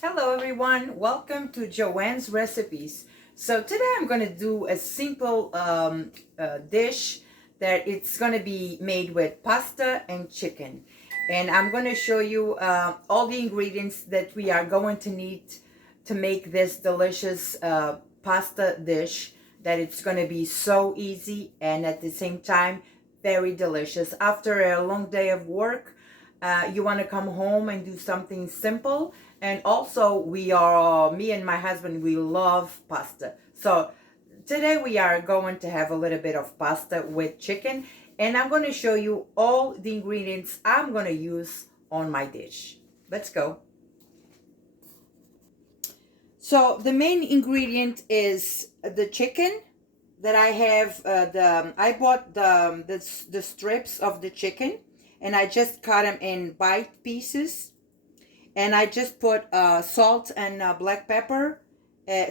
Hello everyone, welcome to Joanne's Recipes. So today I'm going to do a simple dish that it's going to be made with pasta and chicken. And I'm going to show you all the ingredients that we are going to need to make this delicious pasta dish that it's going to be so easy and at the same time very delicious. After a long day of work, you want to come home and do something simple. And also me and my husband, we love pasta. So today we are going to have a little bit of pasta with chicken, and I'm going to show you all the ingredients I'm going to use on my dish. Let's go. So the main ingredient is the chicken that I have. I bought the strips of the chicken, and I just cut them in bite pieces, and I just put salt and black pepper.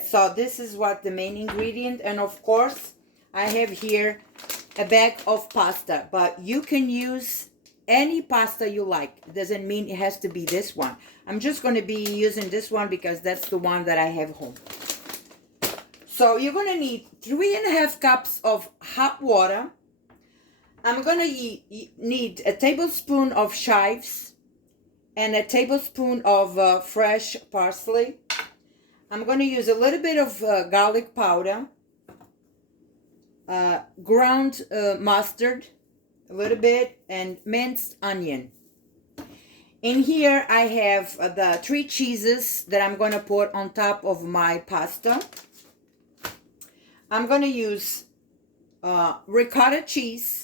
So this is what the main ingredient. And of course I have here a bag of pasta, but you can use any pasta you like. It doesn't mean it has to be this one. I'm just going to be using this one because that's the one that I have home. So you're going to need 3.5 cups of hot water. I'm going to need a tablespoon of chives and a tablespoon of fresh parsley. I'm going to use a little bit of garlic powder, ground mustard, a little bit, and minced onion. In here I have the 3 cheeses that I'm going to put on top of my pasta. I'm going to use ricotta cheese.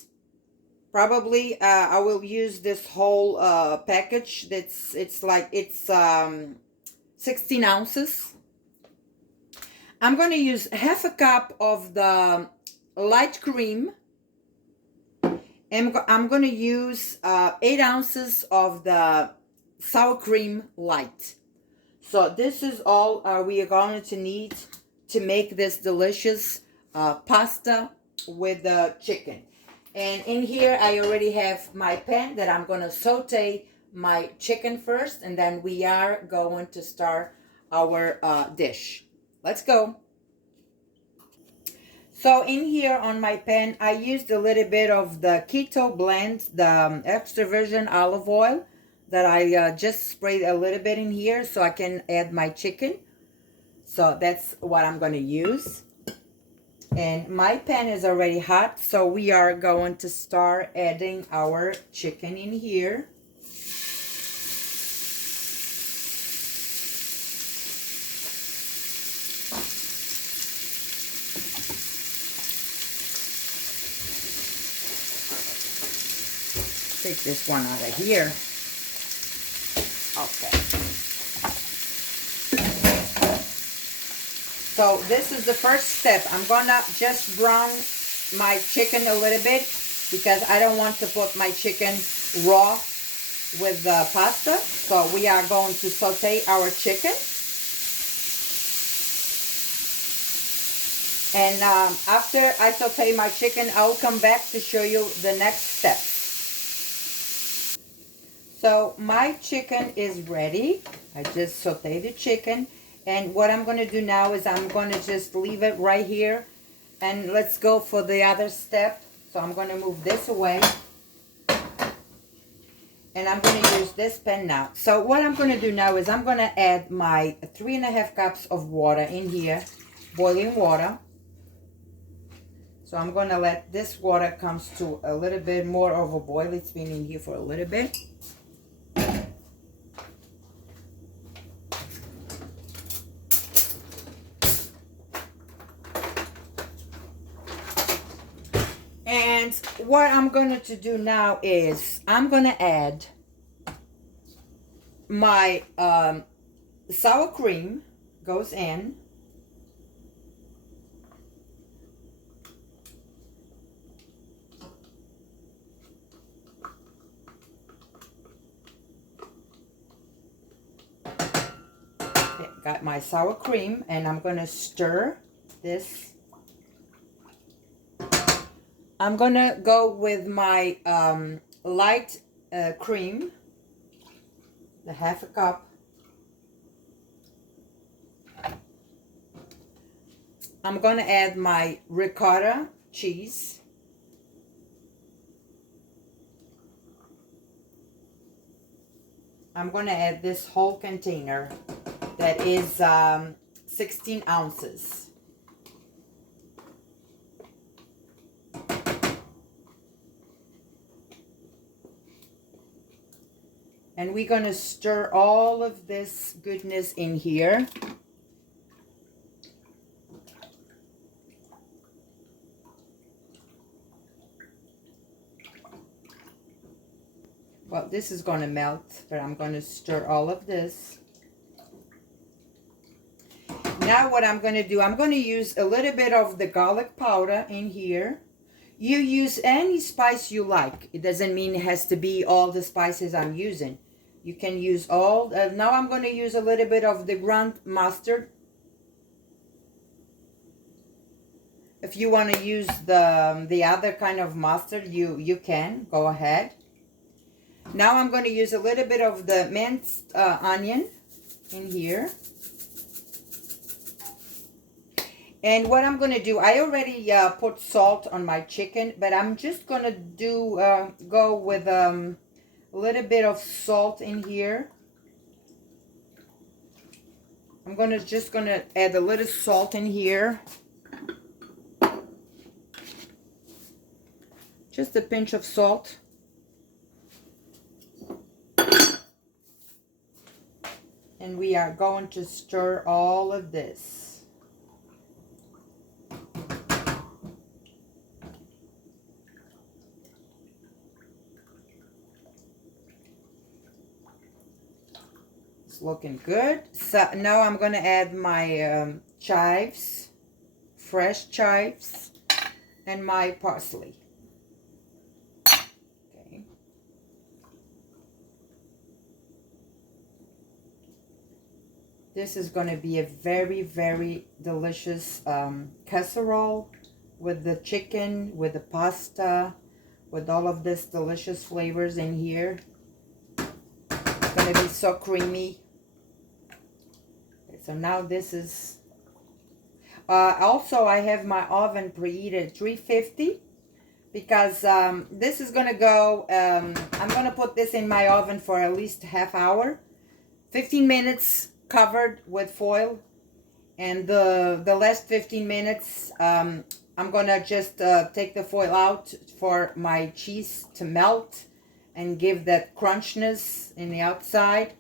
Probably I will use this whole package. It's 16 ounces. I'm going to use half a cup of the light cream. And I'm going to use 8 ounces of the sour cream light. So this is all we are going to need to make this delicious pasta with the chicken. And in here, I already have my pan that I'm going to saute my chicken first, and then we are going to start our dish. Let's go. So in here on my pan, I used a little bit of the keto blend, the extra virgin olive oil that I just sprayed a little bit in here so I can add my chicken. So that's what I'm going to use. And my pan is already hot, so we are going to start adding our chicken in here. Take this one out of here. Okay. So this is the first step. I'm gonna just brown my chicken a little bit because I don't want to put my chicken raw with the pasta. So we are going to saute our chicken. And after I saute my chicken, I'll come back to show you the next step. So my chicken is ready. I just sauteed the chicken. And what I'm going to do now is I'm going to just leave it right here. And let's go for the other step. So I'm going to move this away. And I'm going to use this pan now. So what I'm going to do now is I'm going to add my 3.5 cups of water in here. Boiling water. So I'm going to let this water comes to a little bit more of a boil. It's been in here for a little bit. And what I'm going to do now is I'm going to add my sour cream goes in. Okay, got my sour cream, and I'm going to stir this. I'm going to go with my light cream, the half a cup. I'm going to add my ricotta cheese. I'm going to add this whole container that is 16 ounces. And we're going to stir all of this goodness in here. Well, this is going to melt, but I'm going to stir all of this. Now what I'm going to do, I'm going to use a little bit of the garlic powder in here. You use any spice you like. It doesn't mean it has to be all the spices I'm using. You can use all. Now I'm going to use a little bit of the ground mustard. If you want to use the other kind of mustard, you can. Go ahead. Now I'm going to use a little bit of the minced onion in here. And what I'm going to do, I already put salt on my chicken, but I'm just going to go with a little bit of salt in here. I'm just going to add a little salt in here. Just a pinch of salt. And we are going to stir all of this. It's looking good. So now I'm going to add my chives, fresh chives, and my parsley. This is going to be a very, very delicious casserole with the chicken, with the pasta, with all of this delicious flavors in here. It's going to be so creamy. Okay, so now this is... also, I have my oven preheated at 350 because this is going to go... I'm going to put this in my oven for at least half hour. 15 minutes... covered with foil, and the last 15 minutes I'm gonna just take the foil out for my cheese to melt and give that crunchiness in the outside.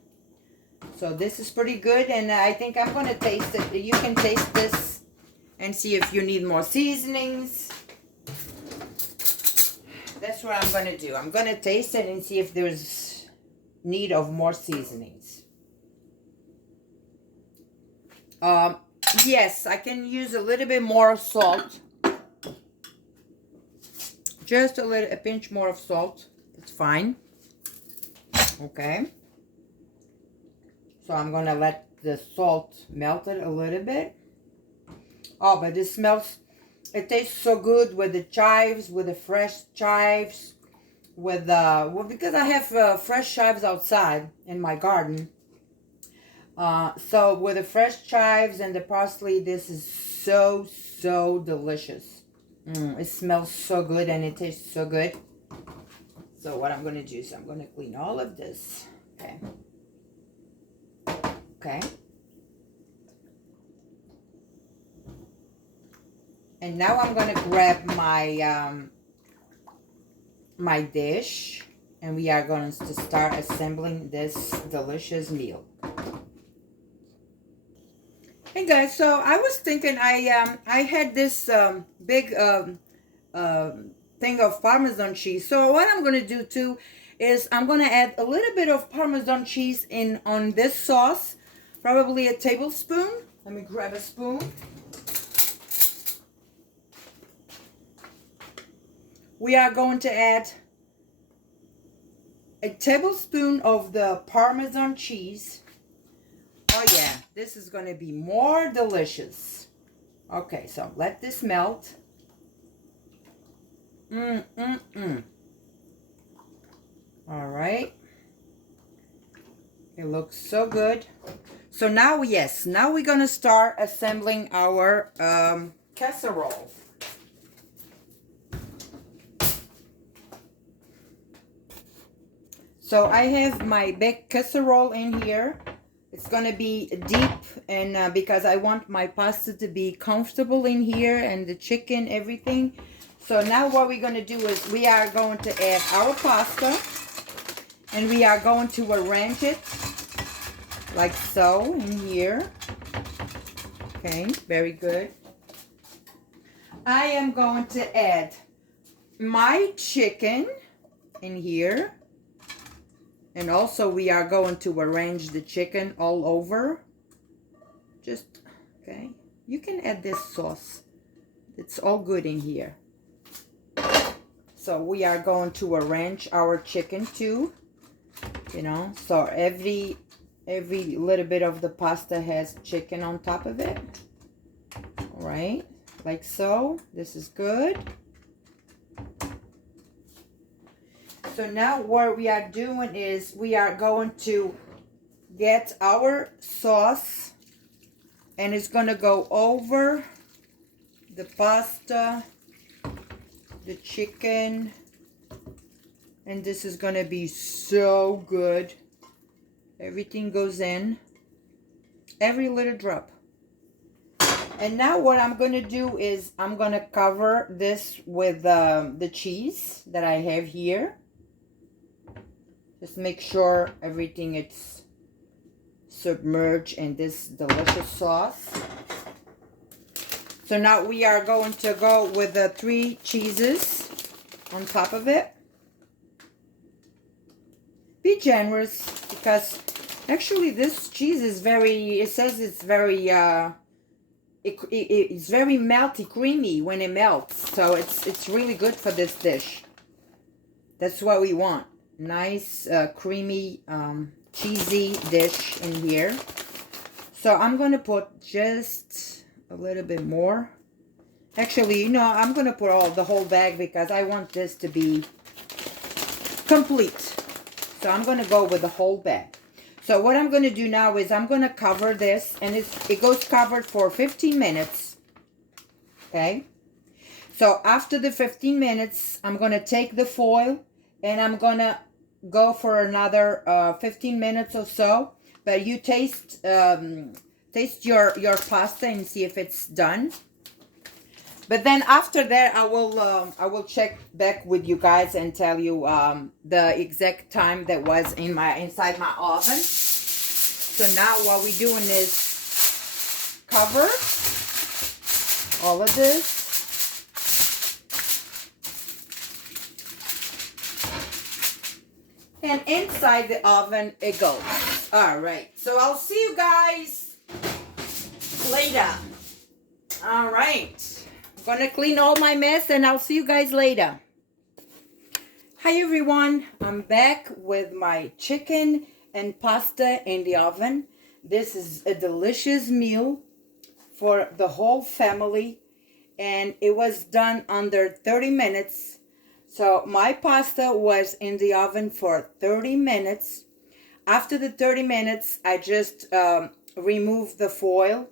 So this is pretty good, and I think I'm gonna taste it. You can taste this and see if you need more seasonings. That's what I'm gonna do. I'm gonna taste it and see if there's need of more seasonings. Yes, I can use a little bit more salt. Just a pinch more of salt. It's fine. Okay. So I'm going to let the salt melt it a little bit. Oh, but it smells, it tastes so good with the chives, with the fresh chives, with, well, because I have fresh chives outside in my garden. So with the fresh chives and the parsley, this is so delicious. It smells so good and it tastes so good. So what I'm going to do is I'm going to clean all of this. Okay. Okay. And now I'm going to grab my my dish, and we are going to start assembling this delicious meal. Hey guys, so I was thinking I had this big thing of Parmesan cheese. So what I'm going to do too is I'm going to add a little bit of Parmesan cheese on this sauce, probably a tablespoon. Let me grab a spoon. We are going to add a tablespoon of the Parmesan cheese. Oh yeah, this is going to be more delicious. Okay, so let this melt. All right. It looks so good. So now, yes, now we're gonna start assembling our casserole. So I have my big casserole in here. It's gonna be deep, and because I want my pasta to be comfortable in here, and the chicken, everything. So now what we're gonna do is we are going to add our pasta, and we are going to arrange it like so in here. Okay, very good. I am going to add my chicken in here. And also we are going to arrange the chicken all over. Just, okay. You can add this sauce. It's all good in here. So we are going to arrange our chicken too. You know, so every little bit of the pasta has chicken on top of it. All right, like so. This is good. So now what we are doing is we are going to get our sauce, and it's going to go over the pasta, the chicken, and this is going to be so good. Everything goes in, every little drop. And now what I'm going to do is I'm going to cover this with the cheese that I have here. Just make sure everything is submerged in this delicious sauce. So now we are going to go with the 3 cheeses on top of it. Be generous, because actually this cheese is very, it says it's very, it's very melty, creamy when it melts. So it's really good for this dish. That's what we want. Nice creamy cheesy dish in here. So I'm gonna put just a little bit more. Actually, you know, I'm gonna put the whole bag because I want this to be complete. So I'm gonna go with the whole bag. So what I'm gonna do now is I'm gonna cover this, and it goes covered for 15 minutes. Okay. So after the 15 minutes, I'm gonna take the foil, and I'm gonna go for another 15 minutes or so. But you taste your pasta and see if it's done. But then after that, I will check back with you guys and tell you the exact time that was inside my oven. So now what we're doing is cover all of this. And inside the oven it goes. All right. So I'll see you guys later. All right. I'm gonna clean all my mess, and I'll see you guys later. Hi everyone. I'm back with my chicken and pasta in the oven. This is a delicious meal for the whole family, and it was done under 30 minutes. So my pasta was in the oven for 30 minutes. After the 30 minutes, I just removed the foil,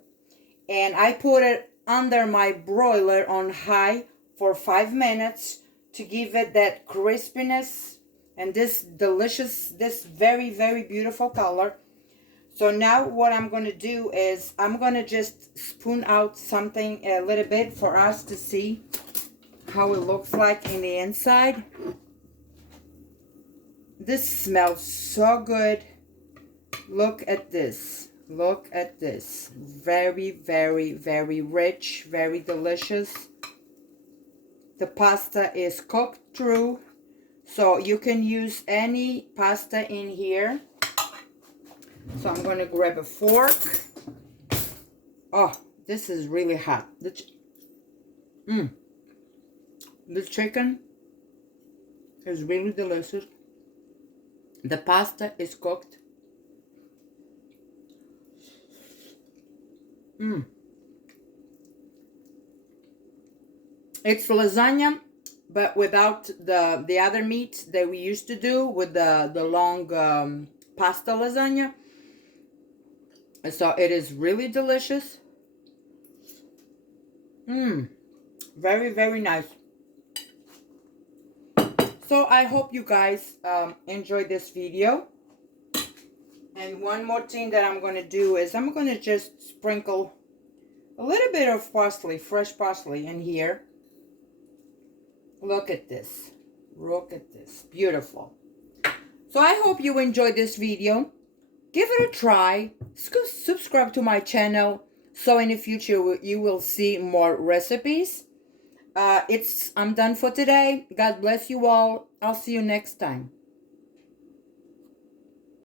and I put it under my broiler on high for 5 minutes to give it that crispiness and this delicious, this very, very beautiful color. So now what I'm going to do is I'm going to just spoon out something a little bit for us to see how it looks like in the inside. This smells so good. Look at this. Look at this. Very, very, very rich, very delicious. The pasta is cooked through, so you can use any pasta in here. So I'm going to grab a fork. Oh, this is really hot. The chicken is really delicious. The pasta is cooked. It's lasagna, but without the other meat that we used to do with the long pasta lasagna. So it is really delicious. Very, very nice. So I hope you guys enjoyed this video. And one more thing that I'm going to do is I'm going to just sprinkle a little bit of parsley, fresh parsley in here. Look at this. Look at this. Beautiful. So I hope you enjoyed this video. Give it a try. Subscribe to my channel so in the future you will see more recipes. I'm done for today. God bless you all. I'll see you next time.